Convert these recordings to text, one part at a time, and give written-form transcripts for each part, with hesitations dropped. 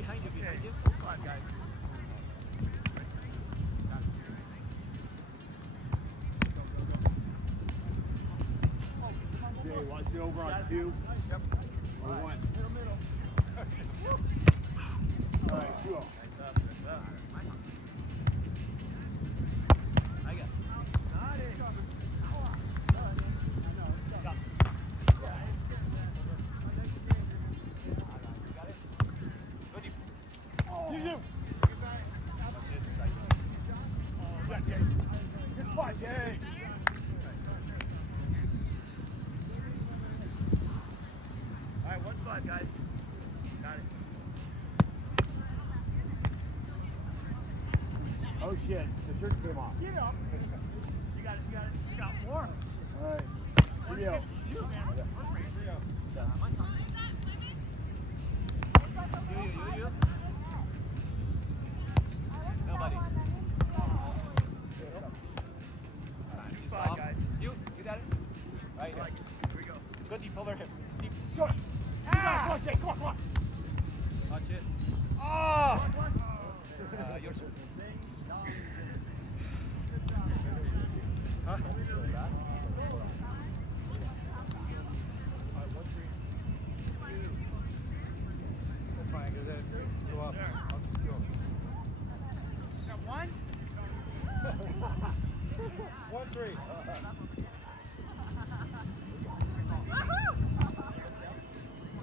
behind you, behind you. Come on, guys. Jay, watch it over on 2. Yep. Or 1. Middle. All right, 2 up. Nice up, nice up. I got it. Got it. Stop. Got it. Good. You. Yeah, Jay. Good spot, Jay. All right, 1-5, guys. Got it. Oh shit, the shirt came off. Get up. You got it. You got more. All right. 152, man. Yeah. You. Nobody. Fine, guys. You got it? Right here. Here we go. Go deep over him. Deep. Go. Come on, Jay. Come on. Watch it. Oh! Your turn. Huh? That's fine, because then go up. I'll just go. Got one? 1-3.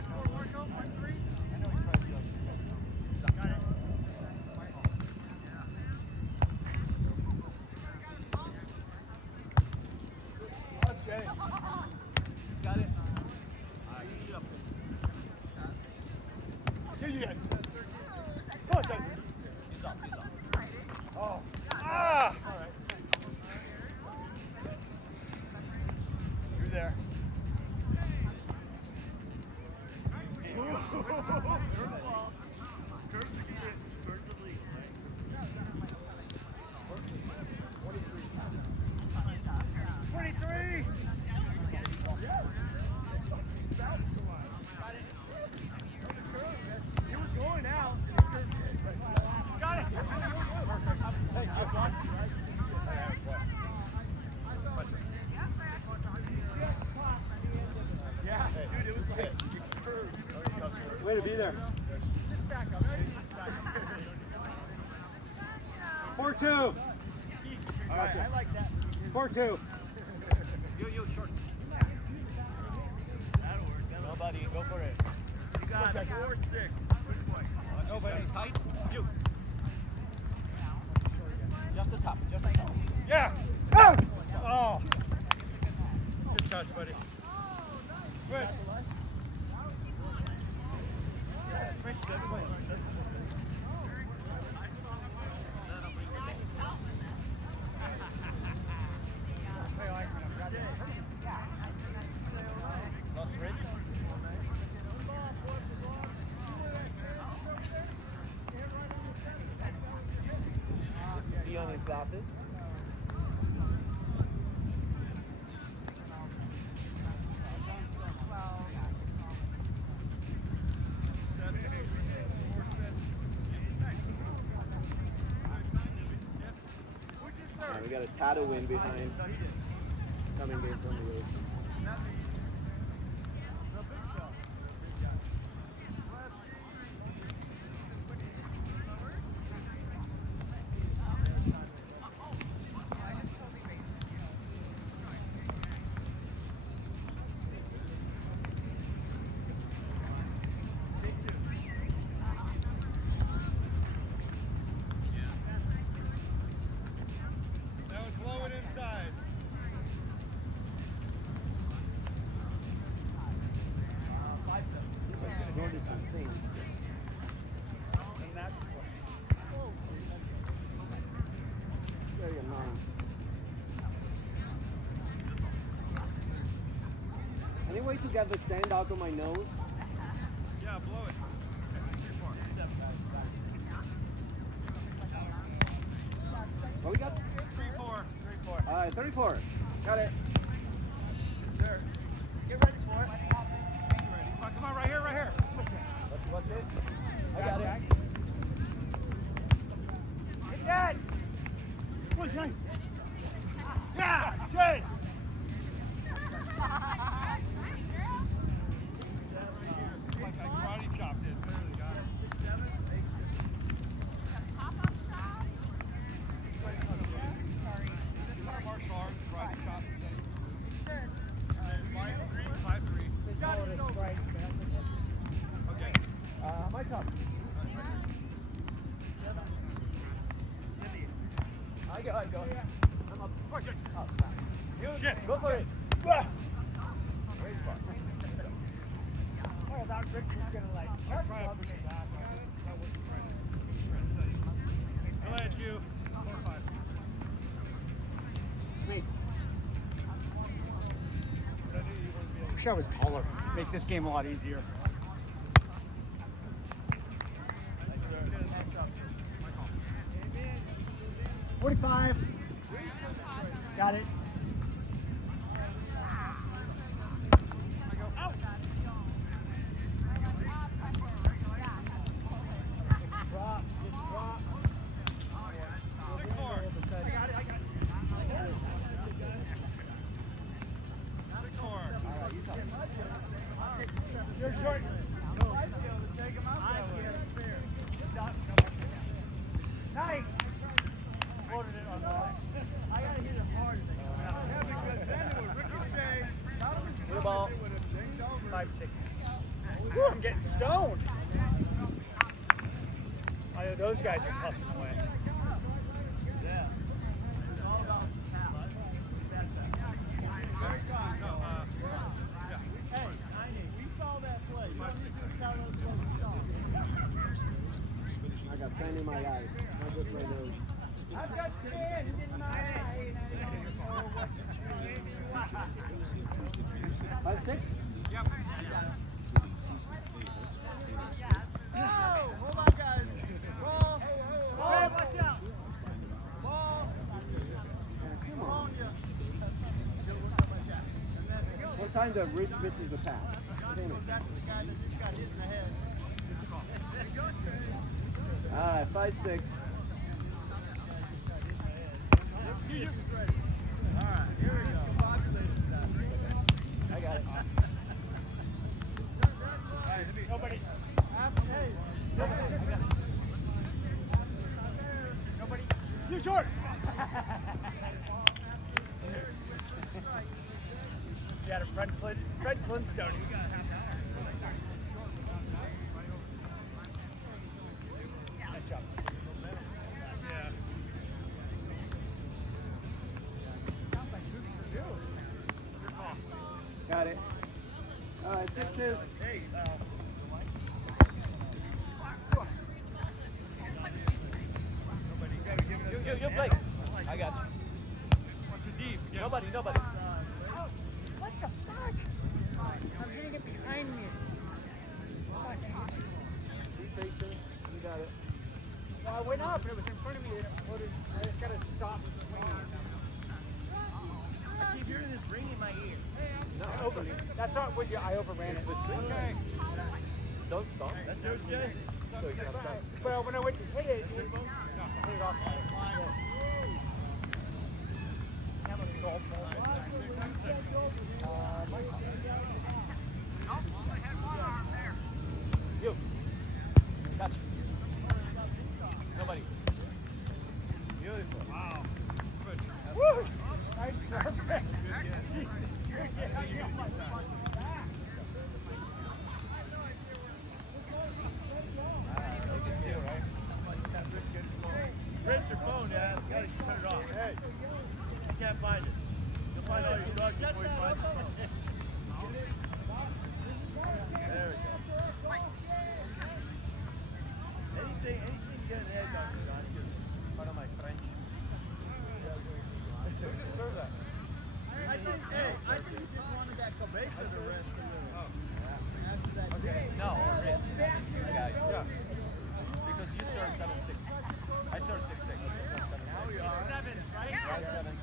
Scoreboard go, 1-3. I know he pressed up. Got it. Up, Jay. Got it. You shoot up. Here you guys. Come on, Jay. He's up. Oh. Ah! All right. You're there. Curves are good. Curves are legal, right? 23! Yes. He was going out. He's got it. Thank you. Yeah, dude, it was like you curved. Way to be there. Just back up. Just back up. 4-2. All right, I like that. 4-2. You, short. That'll work. Nobody, go for it. You got it. 4-6. Good boy. Nobody. Tight. You. Just the top. Yeah. Oh! Oh. Good touch, buddy. Good. Lost Rich. He on his glasses. We got a Tata win behind. Coming game from the road. That was blowing inside. Very annoying. Any way to get the sand out of my nose? Yeah, blow it. What we got? 3-4. Alright, 34. Got it. There. Get ready for it. Come on, right here. What's it? I got it. right top. I go. I'm up. Up. You go for it. Great spot. Oh, I thought Rick was gonna like try and push it back. That was trying to study. Go ahead, you. 4 or 5. It's me. But I knew you wouldn't be able to. Wish I was taller. Make this game a lot easier. 45. Got it. Nice. Floated it on the line. I gotta hit it hard. Blue ball. 5-6. Woo, I'm getting stoned. I know those guys are puffing away. Yeah. Hey, we saw that play. Tell us what we saw. I got sand in my eye. Not just my nose. I've got sand in my eye. 5-6? Yep. No! Hold on, guys. Ball. Ball. Watch out. Ball. Come on. What time does Rich misses the pass? Damn it. That's the guy that just got hit in the head. Alright, 5-6. Alright, here we go. I got it. Nobody. Hey. Nobody. You short. You got a Fred Flintstone. You got half an hour. Nice job. Yeah. Sounds like good for you. Got it. Alright, 6-2. Hey, You play. I got you. Watch it deep. Yeah. Nobody. What the fuck? I'm hitting it behind me. Be patient. You got it. Well, I went up and it was in front of me. I just gotta stop swinging. I keep hearing this ring in my ear. No. That's not what I overran it. Okay. Don't stop. That's yours, Jay. So you got that. Well, when I went to hit it, hit it off. You. Catch. Nobody. Beautiful. Wow. Good. Woo! Nice serve. Rent your phone, Dad. You gotta turn it off. Hey, you can't find it. You'll find all your drugs before you find it. There we go. Anything to get an edge on you, John, because part of my French. Who just served that? I think you just wanted that cabeza the rest of the after that day. No, wrist. Guys. Yeah. Because you serve 7-6. I serve 6-6. Now we are. Sevens, right? Right, 7.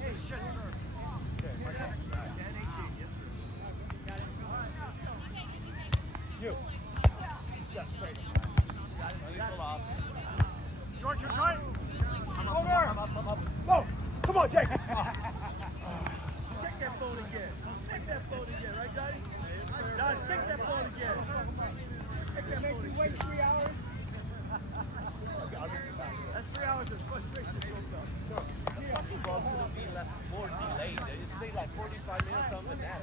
Hey, just serve. Okay. 10-18, yes, sir. You. Yeah, straight. Pull off. George, you're trying. Over. I'm up. No. Come on, Jake. Take that phone again. Take that phone again, right, Johnny? John, take that phone again. Take that phone again. Wait 3 hours. That's 3 hours of frustration builds up. No. Fucking ball's gonna be more delayed. They just say like 45 minutes, something like that.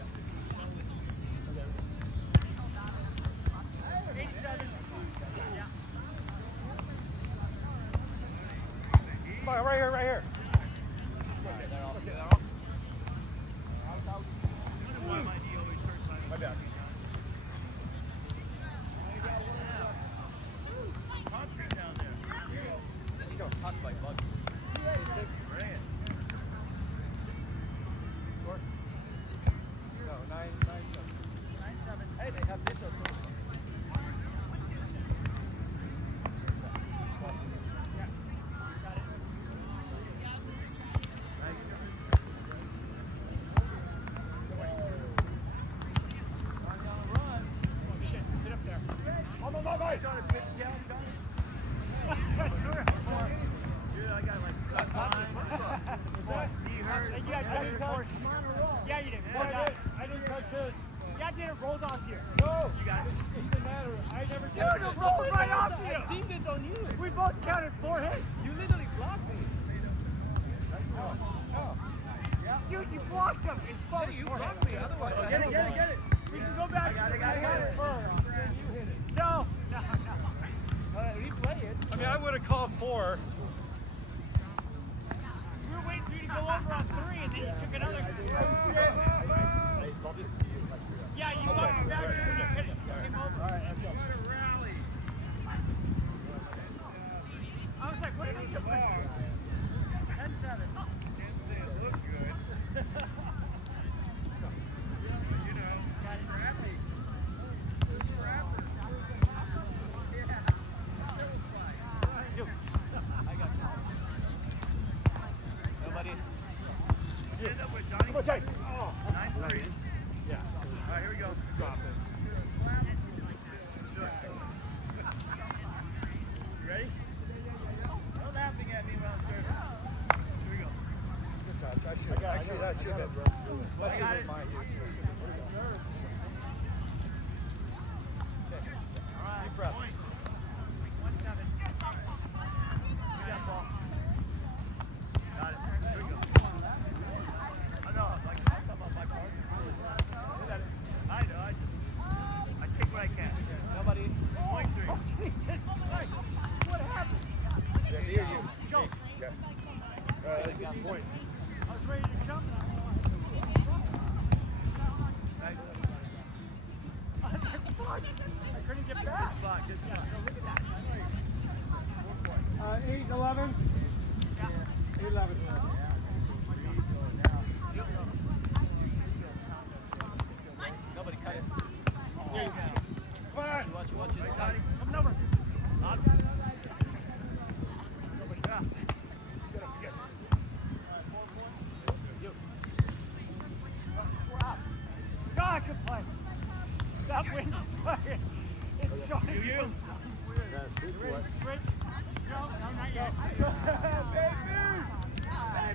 on, right here, right here. Okay, they're off. They're off. My bad. You don't talk like bug. Score? No, 9-7. Hey, they have this on too. Yeah, you did. I didn't touch his. Yeah, I did. It rolled off you. No, you got it. It doesn't matter. I never Dude, touched it it. rolled right off I you. deemed it on you. We both counted 4 hits. You literally blocked me. Dude, you blocked him. It's fun. You blocked me. Otherwise, I Get it, get it, get it. We can go back. I got it. First. Then you hit it. No. Replay it. I mean, I would have called 4. We were waiting for you to go over on 3, and then you took another. Yeah, you walked back when you hit it. Came over. All right, let's go. I was like, what are they doing? 10-7. Nobody. Come on, Jake. Oh. 9-3. Yeah. All right, here we go. Drop it. You ready? No laughing at me while I'm serving. Here we go. Good touch. I should. Actually, that should have, bro. I got it. My All right. Deep breath. 1-7. We got ball. Got it. Here we go. I know. Like, I'm talking about my part. I know. I take what I can. Nobody. 0.3. Oh, Jesus Christ. What happened? Yeah, near you. Go. Okay. All right, let's get the point. I was ready to jump. Nice. I was like, fuck. I couldn't get back. Good spot. Good spot. Look at that. 8, 11. 8, 11. Nobody cut it. There you go. Come on. Watch it. Come over. God, good play. That wind is fucking. It's short. You. Switch. No, not yet.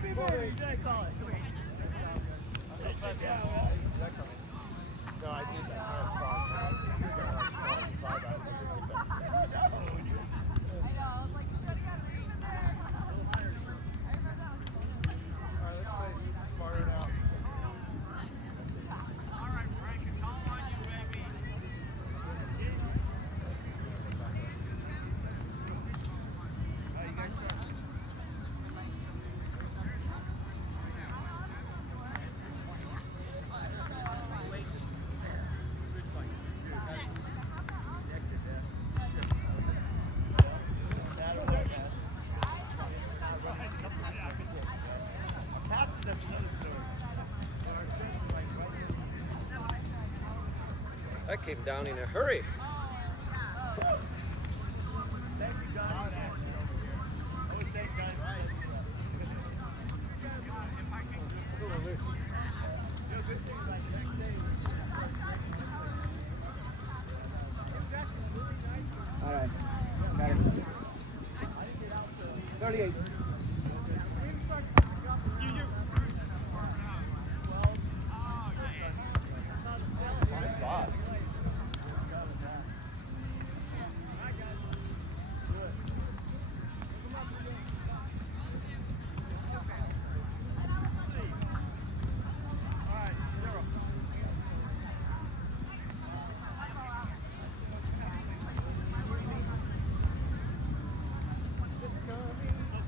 Baby, baby. They call it. No, I did that. That came down in a hurry. Thank you, God. Always thank God. All right. Got it. 38. Nice spot.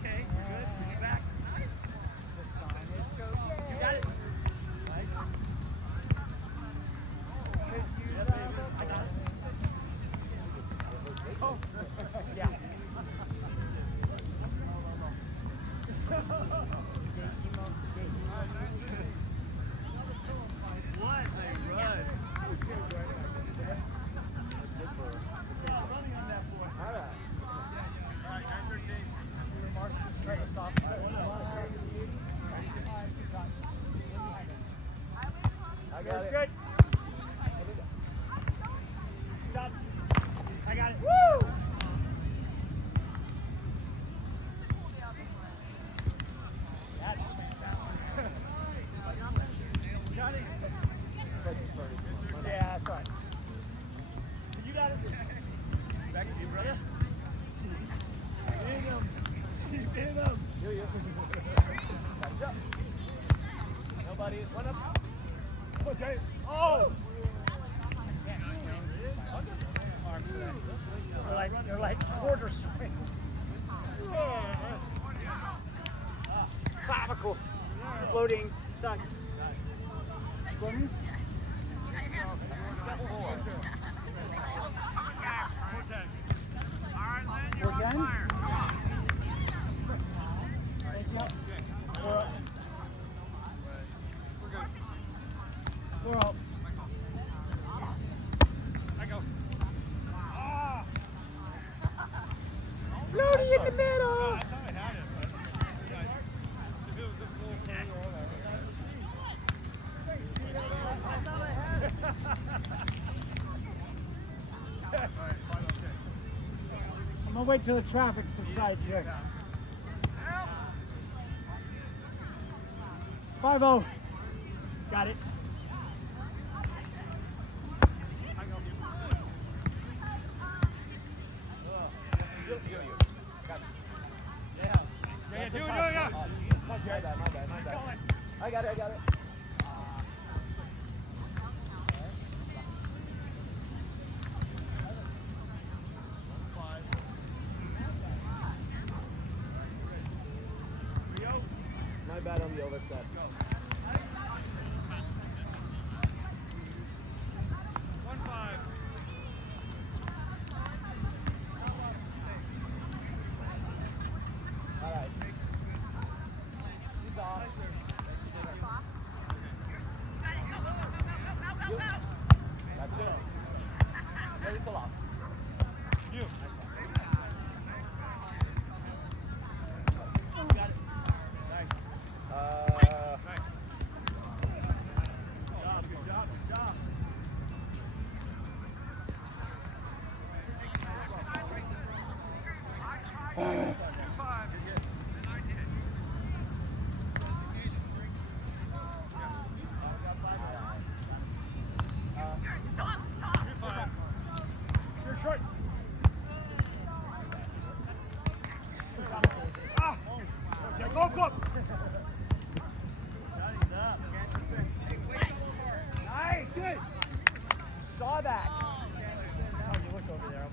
Okay. they're like quarter swings. Clavicle. Floating sucks. Swimming? We're done? We're up. I go. Floating in the middle! I thought I had it, but if it was a full thing or I'm gonna wait till the traffic subsides here. 5-0. Got it. Yeah, do it. My bad. I got it. My bad on the overstep. 1-5. All right. He's off. That's it. Very little off. You. Got it. Nice. Nice. Good job. You're short. Okay, go. Nice. Good. Saw that. How you look over there?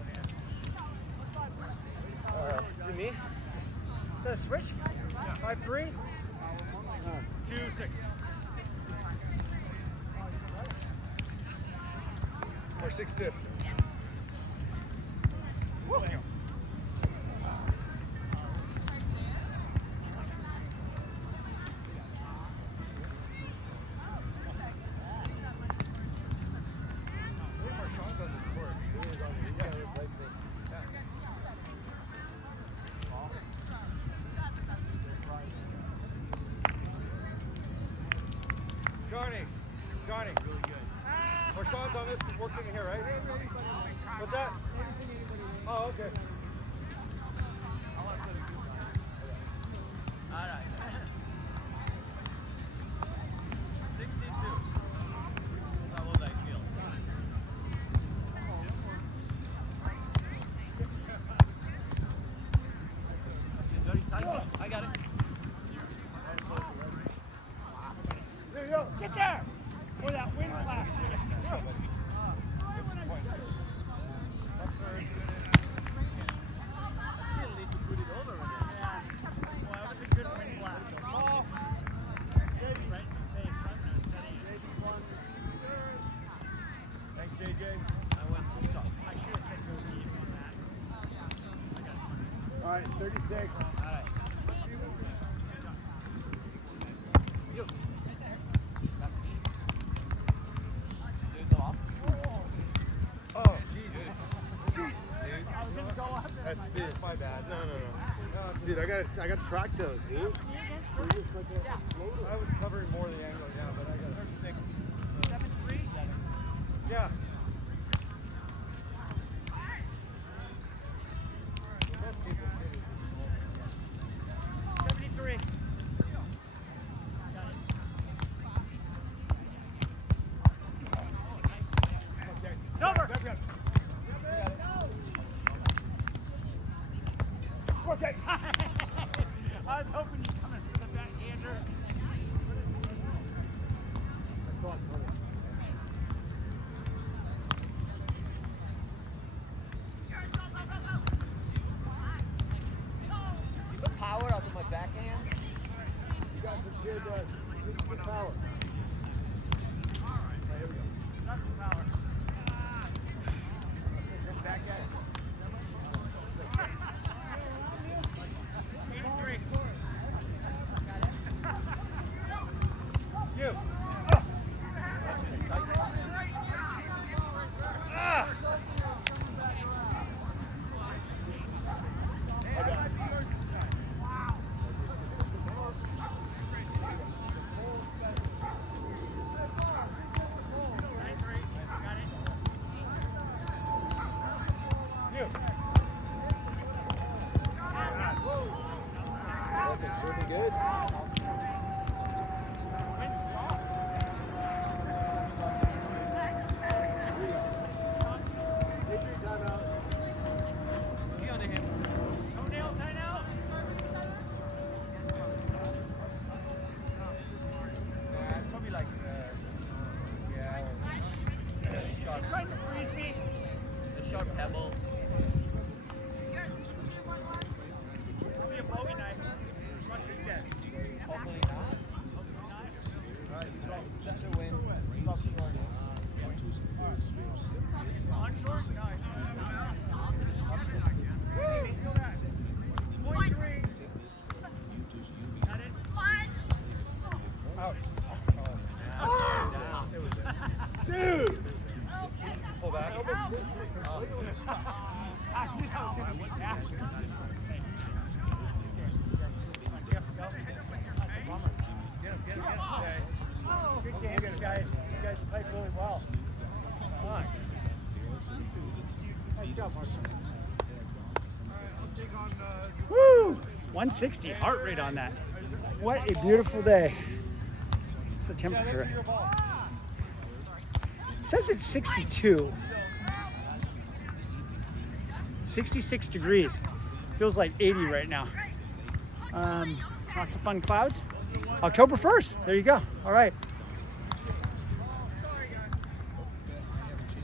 Is it me? Is that a switch? 5-3? 2-6. Or 6-5. Johnny. Really good. Marshawn's on this, working here, right? What's that? Oh, okay. All right. 62. How old I feel. It's very tight. I got it. There you go. Get there. Boy, that wind flash. Thanks, JJ. I went too soft. I should have said go deep on that. All right, 36. All right. You. Do it off. Oh, Jesus. I was gonna go up there. That's Steve. My bad. No. Dude, I got to track those, dude. I was covering more of the angle, yeah, but I got 36. 7-3? Yeah. It's over. Okay. I was hoping you'd come in with the backhander. it does. Good power. Right, here we go. Not the power. Back at it. 83. You. Serving good. Toenail timeout. It's probably like, sharp, Trying to freeze me. the sharp pebble. It'll be a bogey night. Must be 10. Hopefully not. Alright, that's a win. Stop short. On short? Nice. Feel that. Point 3. Got it? Out. Dude! Pull back. I knew that was going to be nasty. Good games, guys. You guys played really well. Come on. Nice job, Mark. Woo! 160 heart rate on that. What a beautiful day. What's the temperature? It says it's 62. 66 degrees. Feels like 80 right now. Lots of fun clouds. October 1st. There you go. All right.